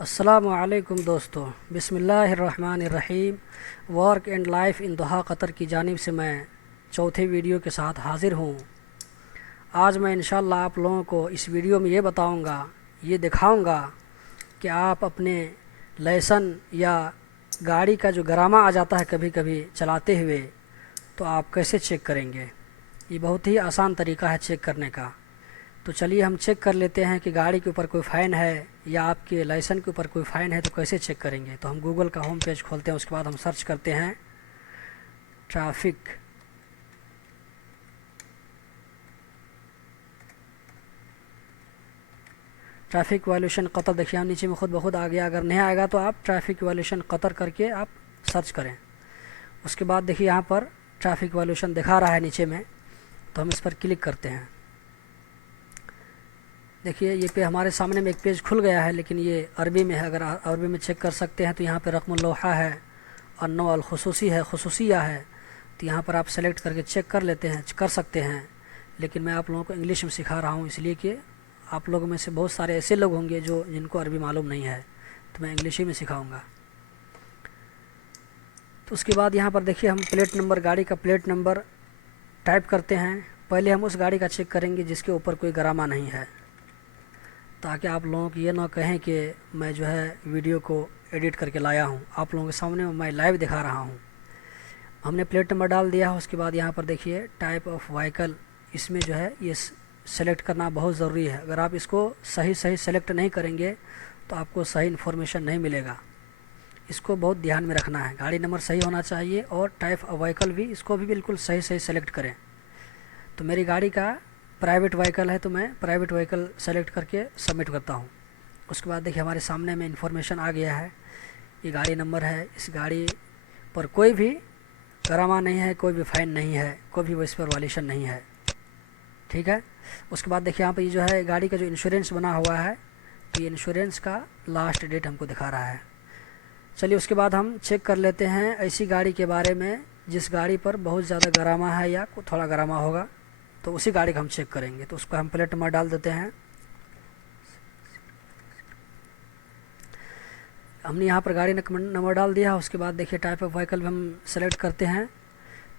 अस्सलामुअलैकुम दोस्तों, बिस्मिल्लाहिर्रहमानिर्रहीम। Work and life in Doha Qatar की जानिब से मैं चौथे वीडियो के साथ हाज़िर हूँ। आज मैं इंशाअल्लाह आप लोगों को इस वीडियो में ये बताऊँगा, ये दिखाऊँगा कि आप अपने लाइसेंस या गाड़ी का जो गरामा आ जाता है कभी कभी चलाते हुए, तो आप कैसे चेक करेंगे। ये बहुत ही आसान तरीका है चेक करने का। तो चलिए हम चेक कर लेते हैं कि गाड़ी के ऊपर कोई फ़ाइन है या आपके लाइसेंस के ऊपर कोई फ़ाइन है तो कैसे चेक करेंगे। तो हम गूगल का होम पेज खोलते हैं, उसके बाद हम सर्च करते हैं ट्रैफिक। ट्रैफिक वायलेशन कतर, देखिए हम नीचे में खुद ब खुद आ गया। अगर नहीं आएगा तो आप ट्रैफिक वायलेशन कतर करके आप सर्च करें। उसके बाद देखिए यहाँ पर ट्रैफिक वायलेशन दिखा रहा है नीचे में, तो हम इस पर क्लिक करते हैं। देखिए ये पे हमारे सामने में एक पेज खुल गया है, लेकिन ये अरबी में है। अगर अरबी में चेक कर सकते हैं तो यहाँ पे रकमुल लोहा है और नौ अल खुसूसी है, खुसूसिया है। तो यहाँ पर आप सेलेक्ट करके चेक कर लेते हैं, कर सकते हैं। लेकिन मैं आप लोगों को इंग्लिश में सिखा रहा हूँ, इसलिए कि आप लोगों में से बहुत सारे ऐसे लोग होंगे जो जिनको अरबी मालूम नहीं है, तो मैं इंग्लिश ही में सिखाऊँगा। तो उसके बाद यहाँ पर देखिए हम प्लेट नंबर, गाड़ी का प्लेट नंबर टाइप करते हैं। पहले हम उस गाड़ी का चेक करेंगे जिसके ऊपर कोई गरामा नहीं है, ताकि आप लोगों को ये ना कहें कि मैं जो है वीडियो को एडिट करके लाया हूँ। आप लोगों के सामने मैं लाइव दिखा रहा हूँ। हमने प्लेट नंबर डाल दिया है। उसके बाद यहाँ पर देखिए टाइप ऑफ व्हीकल, इसमें जो है ये सेलेक्ट करना बहुत ज़रूरी है। अगर आप इसको सही सेलेक्ट नहीं करेंगे तो आपको सही इन्फॉर्मेशन नहीं मिलेगा। इसको बहुत ध्यान में रखना है। गाड़ी नंबर सही होना चाहिए और टाइप ऑफ व्हीकल भी, इसको भी बिल्कुल सही सेलेक्ट करें। तो मेरी गाड़ी का प्राइवेट व्हीकल है, तो मैं प्राइवेट व्हीकल सेलेक्ट करके सबमिट करता हूँ। उसके बाद देखिए हमारे सामने में इंफॉर्मेशन आ गया है। ये गाड़ी नंबर है, इस गाड़ी पर कोई भी गरामा नहीं है, कोई भी फ़ाइन नहीं है, कोई भी इस पर वायलेशन नहीं है। ठीक है। उसके बाद देखिए यहाँ पर ये जो है गाड़ी का जो इंश्योरेंस बना हुआ है, तो ये इंश्योरेंस का लास्ट डेट हमको दिखा रहा है। चलिए उसके बाद हम चेक कर लेते हैं ऐसी गाड़ी के बारे में जिस गाड़ी पर बहुत ज़्यादा गरामा है या थोड़ा गरामा होगा, तो उसी गाड़ी का हम चेक करेंगे। तो उसको हम प्लेट नंबर डाल देते हैं। हमने यहाँ पर गाड़ी नंबर डाल दिया। उसके बाद देखिए टाइप ऑफ व्हीकल भी हम सेलेक्ट करते हैं।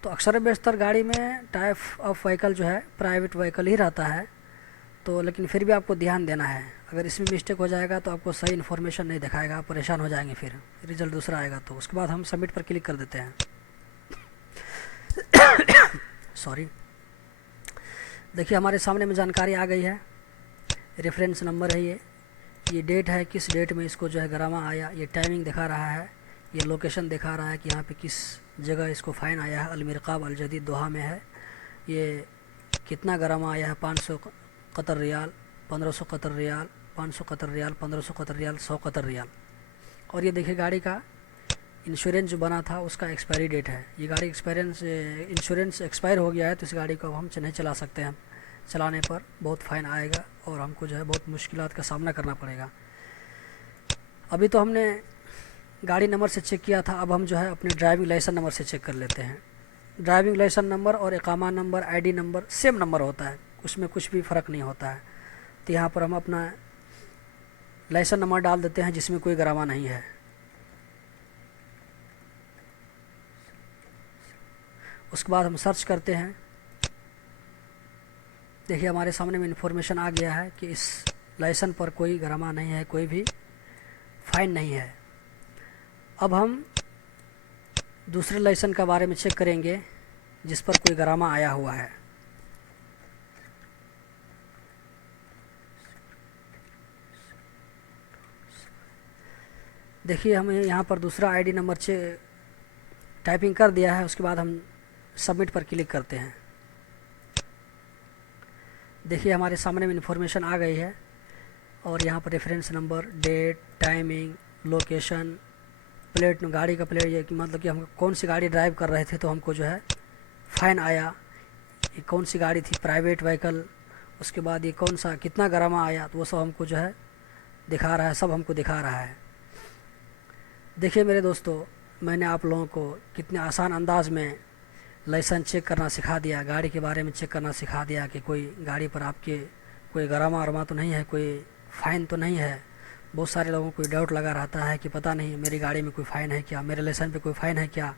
तो अक्सर बेशतर गाड़ी में टाइप ऑफ व्हीकल जो है प्राइवेट व्हीकल ही रहता है, तो लेकिन फिर भी आपको ध्यान देना है। अगर इसमें मिस्टेक हो जाएगा तो आपको सही इन्फॉर्मेशन नहीं दिखाएगा, आप परेशान हो जाएंगे, फिर रिजल्ट दूसरा आएगा। तो उसके बाद हम सबमिट पर क्लिक कर देते हैं। सॉरी। देखिए हमारे सामने में जानकारी आ गई है। रेफरेंस नंबर है, ये डेट है, किस डेट में इसको जो है गरामा आया, ये टाइमिंग दिखा रहा है, ये लोकेशन दिखा रहा है कि यहाँ पे किस जगह इसको फ़ाइन आया है। अलमिरकाब अल जदीद दोहा में है। ये कितना गरामा आया है, 500 Qatar riyal, 1500 Qatar riyal, 500 Qatar riyal, 1500 Qatar riyal, 100 Qatar riyal. और ये देखिए गाड़ी का इंश्योरेंस जो बना था उसका एक्सपायरी डेट है। ये गाड़ी इंश्योरेंस एक्सपायर हो गया है, तो इस गाड़ी को अब हम नहीं चला सकते हैं। चलाने पर बहुत फ़ाइन आएगा और हमको जो है बहुत मुश्किलात का सामना करना पड़ेगा। अभी तो हमने गाड़ी नंबर से चेक किया था, अब हम जो है अपने ड्राइविंग लाइसेंस नंबर से चेक कर लेते हैं। ड्राइविंग लाइसेंस नंबर और इकामा number, ID number same number होता है, उसमें कुछ भी फ़र्क नहीं होता है। तो यहाँ पर हम अपना लाइसेंस नंबर डाल देते हैं जिसमें कोई गरामा नहीं है। उसके बाद हम सर्च करते हैं। देखिए हमारे सामने में इन्फॉर्मेशन आ गया है कि इस लाइसेंस पर कोई गरामा नहीं है, कोई भी फ़ाइन नहीं है। अब हम दूसरे लाइसेंस के बारे में चेक करेंगे जिस पर कोई गरामा आया हुआ है। देखिए हमें यहाँ पर दूसरा आईडी नंबर टाइपिंग कर दिया है। उसके बाद हम सबमिट पर क्लिक करते हैं। देखिए हमारे सामने में इन्फॉर्मेशन आ गई है और यहाँ पर reference number, date, timing, location, plate, गाड़ी का प्लेट, ये मतलब कि हम कौन सी गाड़ी ड्राइव कर रहे थे तो हमको जो है फ़ाइन आया, ये कौन सी गाड़ी थी, प्राइवेट व्हीकल, उसके बाद ये कौन सा कितना गरामा आया, तो वो सब हमको जो है दिखा रहा है, सब हमको दिखा रहा है। देखिए मेरे दोस्तों, मैंने आप लोगों को कितने आसान अंदाज में लाइसेंस चेक करना सिखा दिया, गाड़ी के बारे में चेक करना सिखा दिया कि कोई गाड़ी पर आपके कोई गरामा वरामा तो नहीं है, कोई फ़ाइन तो नहीं है। बहुत सारे लोगों को डाउट लगा रहता है कि पता नहीं मेरी गाड़ी में कोई फ़ाइन है क्या, मेरे लाइसेंस पे कोई फ़ाइन है क्या।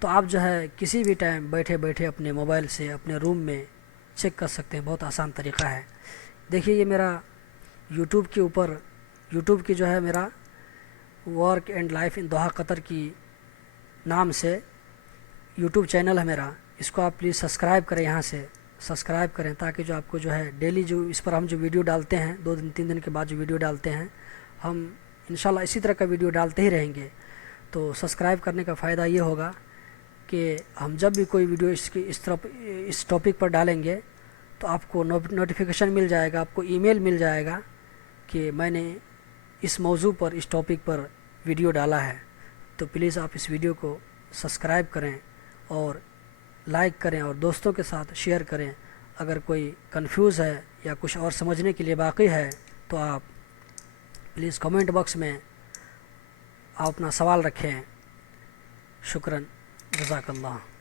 तो आप जो है किसी भी टाइम बैठे बैठे अपने मोबाइल से अपने रूम में चेक कर सकते हैं। बहुत आसान तरीका है। देखिए ये मेरा यूट्यूब के ऊपर, यूट्यूब की जो है मेरा work and life in Doha Qatar की नाम से यूट्यूब चैनल है मेरा। इसको आप प्लीज़ सब्सक्राइब करें, यहाँ से सब्सक्राइब करें, ताकि जो आपको जो है डेली जो इस पर हम जो वीडियो डालते हैं 2 दिन 3 दिन के बाद जो वीडियो डालते हैं, हम इंशाल्लाह इसी तरह का वीडियो डालते ही रहेंगे। तो सब्सक्राइब करने का फ़ायदा ये होगा कि हम जब भी कोई वीडियो इस टॉपिक पर डालेंगे तो आपको नोटिफिकेशन मिल जाएगा, आपको ईमेल मिल जाएगा कि मैंने इस मौजू पर, इस टॉपिक पर वीडियो डाला है। तो प्लीज़ आप इस वीडियो को सब्सक्राइब करें और लाइक करें और दोस्तों के साथ शेयर करें। अगर कोई कंफ्यूज है या कुछ और समझने के लिए बाकी है तो आप प्लीज़ कमेंट बॉक्स में आप अपना सवाल रखें। शुक्रन, जज़ाकल्लाह।